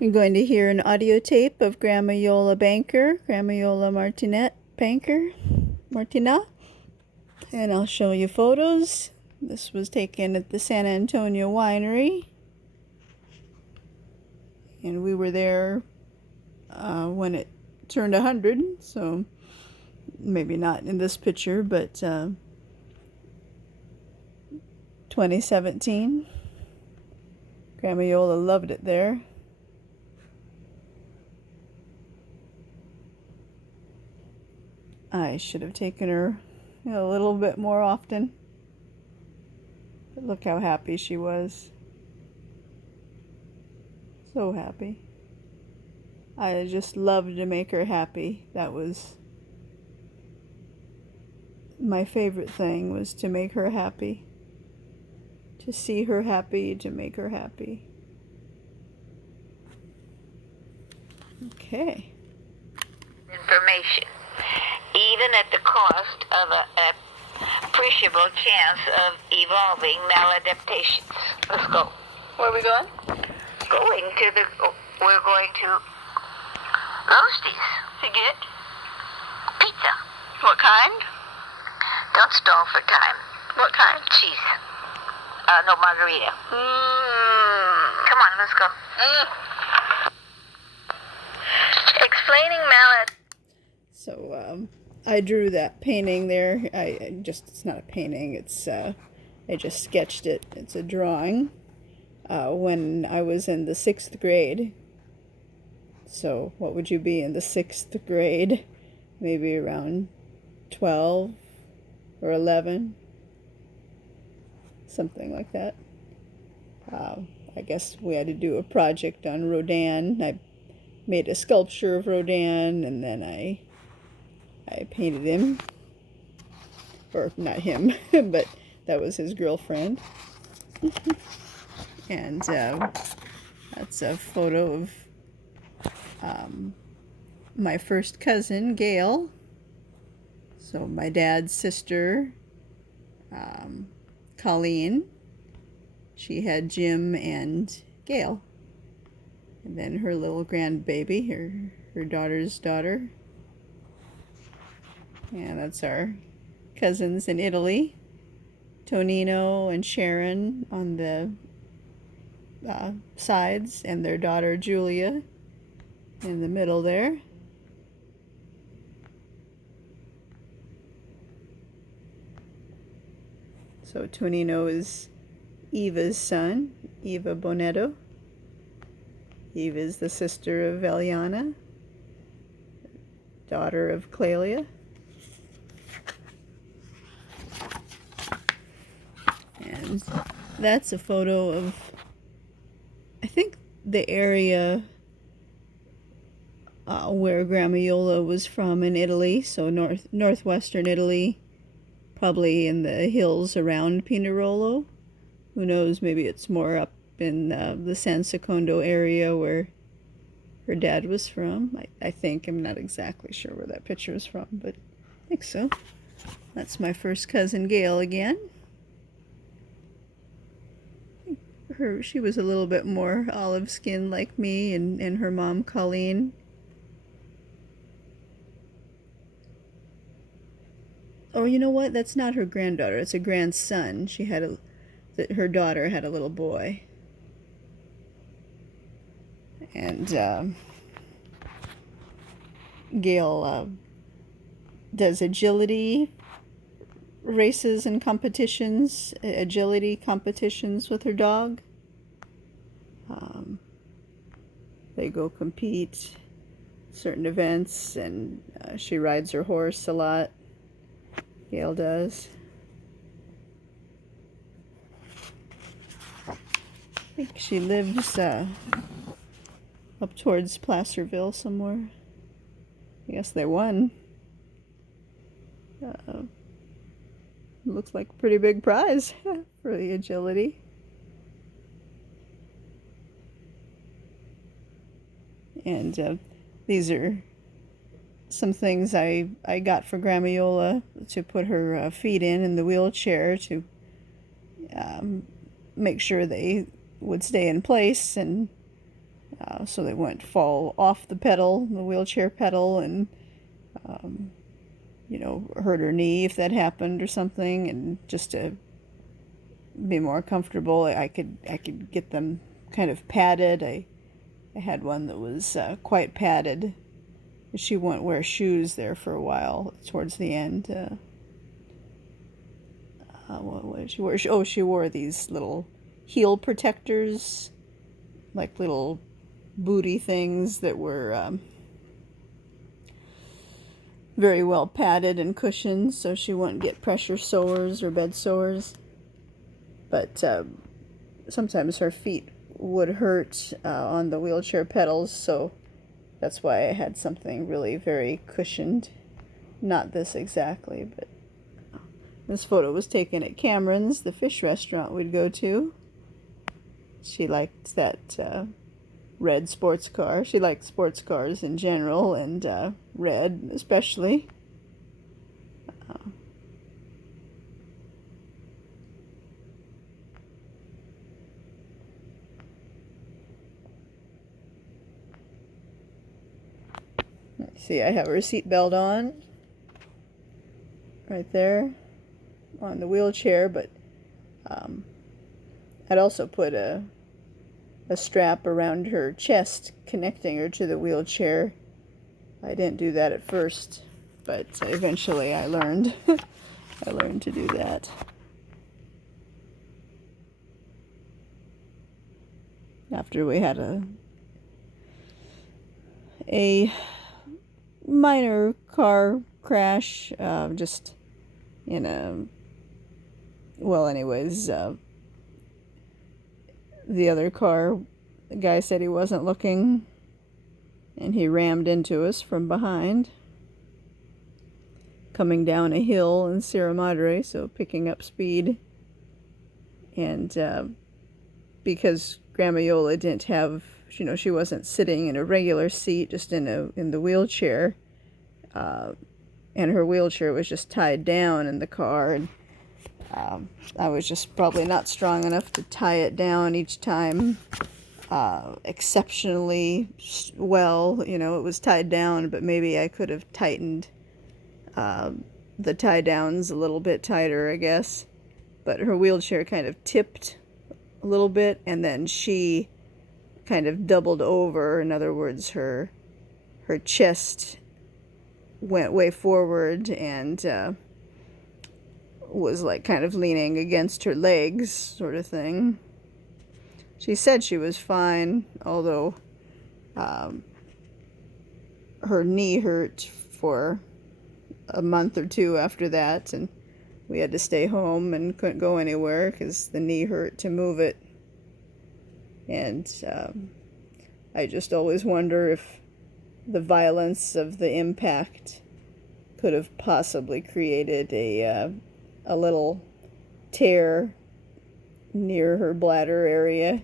You're going to hear an audio tape of Grandma Iole Banker, Grandma Iole Martinat, and I'll show you photos. This was taken at the San Antonio Winery, and we were there when it turned 100, so maybe not in this picture, but 2017. Grandma Iole loved it there. I should have taken her a little bit more often. But look how happy she was. So happy. I just loved to make her happy. That was my favorite thing, was to make her happy. To see her happy, to make her happy. Okay. Information, even at the cost of an appreciable chance of evolving maladaptations. Let's go. Where are we going? We're going to Roasties to get pizza. What kind? Don't stall for time. What kind? Cheese. No, margarita. Come on, let's go. Explaining malad. So, I drew that painting there. It's not a painting, I just sketched it. It's a drawing when I was in the 6th grade. So, what would you be in the 6th grade? Maybe around 12 or 11. Something like that. I guess we had to do a project on Rodin. I made a sculpture of Rodin, and then I painted him. Or not him, but that was his girlfriend. And that's a photo of my first cousin, Gail. So my dad's sister, Colleen. She had Jim and Gail. And then her little grandbaby, her daughter's daughter. And that's our cousins in Italy. Tonino and Sharon on the sides, and their daughter Julia in the middle there. So Tonino is Eva's son, Eva Bonetto. Eva is the sister of Eliana, daughter of Clelia. And that's a photo of, I think, the area where Grandma Iole was from in Italy, so northwestern Italy, probably in the hills around Pinerolo. Who knows, maybe it's more up in the San Secondo area where her dad was from. I think, I'm not exactly sure where that picture is from, but I think so. That's my first cousin Gail again. She was a little bit more olive skinned like me, and her mom Colleen. Oh, you know what? That's not her granddaughter. It's a grandson. Her daughter had a little boy. And Gail does agility races and competitions, agility competitions with her dog. They go compete certain events, and she rides her horse a lot. Gail does. I think she lives up towards Placerville somewhere. I guess they won. Looks like a pretty big prize for the agility. And these are some things I got for Grandma Iole to put her feet in the wheelchair to make sure they would stay in place, and so they wouldn't fall off the pedal, the wheelchair pedal, and hurt her knee if that happened or something. And just to be more comfortable, I could get them kind of padded. I had one that was quite padded. She wouldn't wear shoes there for a while towards the end. What did she wear? She wore these little heel protectors, like little booty things that were very well padded and cushioned, so she wouldn't get pressure sores or bed sores. But sometimes her feet would hurt on the wheelchair pedals, so that's why I had something really very cushioned. Not this exactly, but this photo was taken at Cameron's, the fish restaurant we'd go to. She liked that red sports car. She liked sports cars in general, and red especially. See, I have her seatbelt on right there on the wheelchair, but I'd also put a strap around her chest connecting her to the wheelchair. I didn't do that at first, but eventually I learned I learned to do that. After we had a minor car crash, just in a, well, anyways, the other car, the guy said he wasn't looking, and he rammed into us from behind, coming down a hill in Sierra Madre, so picking up speed. And because Grandma Iole didn't have, she wasn't sitting in a regular seat, just in the wheelchair, and her wheelchair was just tied down in the car, and I was just probably not strong enough to tie it down each time exceptionally well. It was tied down, but maybe I could have tightened the tie downs a little bit tighter, I guess. But her wheelchair kind of tipped a little bit, and then she kind of doubled over. In other words, her chest went way forward and was like kind of leaning against her legs, sort of thing. She said she was fine, although her knee hurt for a month or two after that, and we had to stay home and couldn't go anywhere because the knee hurt to move it. And I just always wonder if the violence of the impact could have possibly created a little tear near her bladder area,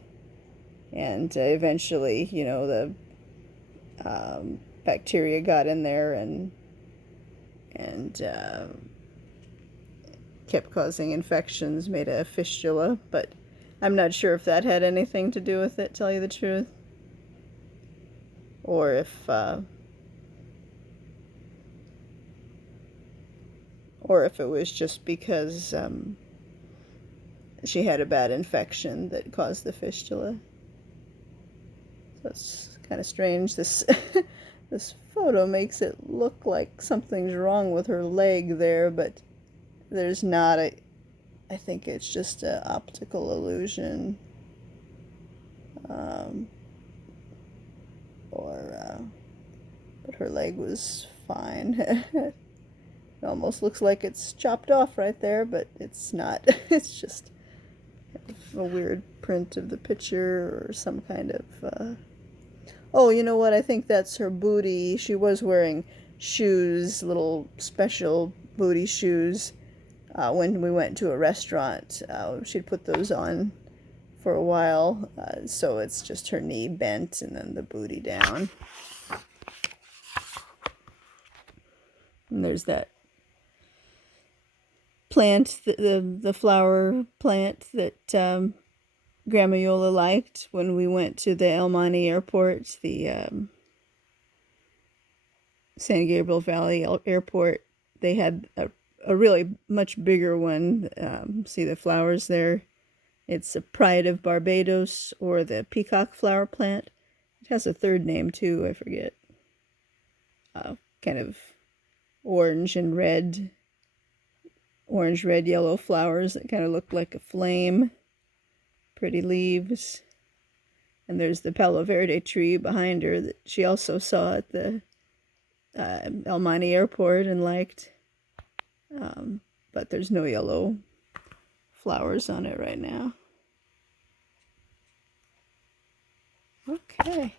and eventually, the bacteria got in there and kept causing infections, made a fistula. But I'm not sure if that had anything to do with it, tell you the truth, or if it was just because she had a bad infection that caused the fistula. So it's kind of strange. This this photo makes it look like something's wrong with her leg there, but there's not. I think it's just an optical illusion. But her leg was fine. It almost looks like it's chopped off right there, but it's not. It's just a weird print of the picture, or some kind of oh, you know what? I think that's her booty. She was wearing shoes, little special booty shoes, when we went to a restaurant. She'd put those on for a while, so it's just her knee bent and then the booty down. And there's that plant, the flower plant that Grandma Iole liked when we went to the El Monte airport, the San Gabriel Valley airport. They had a really much bigger one. See the flowers there? It's a Pride of Barbados, or the peacock flower plant. It has a third name too, I forget. Kind of orange, red, yellow flowers that kind of look like a flame. Pretty leaves. And there's the Palo Verde tree behind her that she also saw at the El Monte airport and liked. But there's no yellow flowers on it right now. Okay.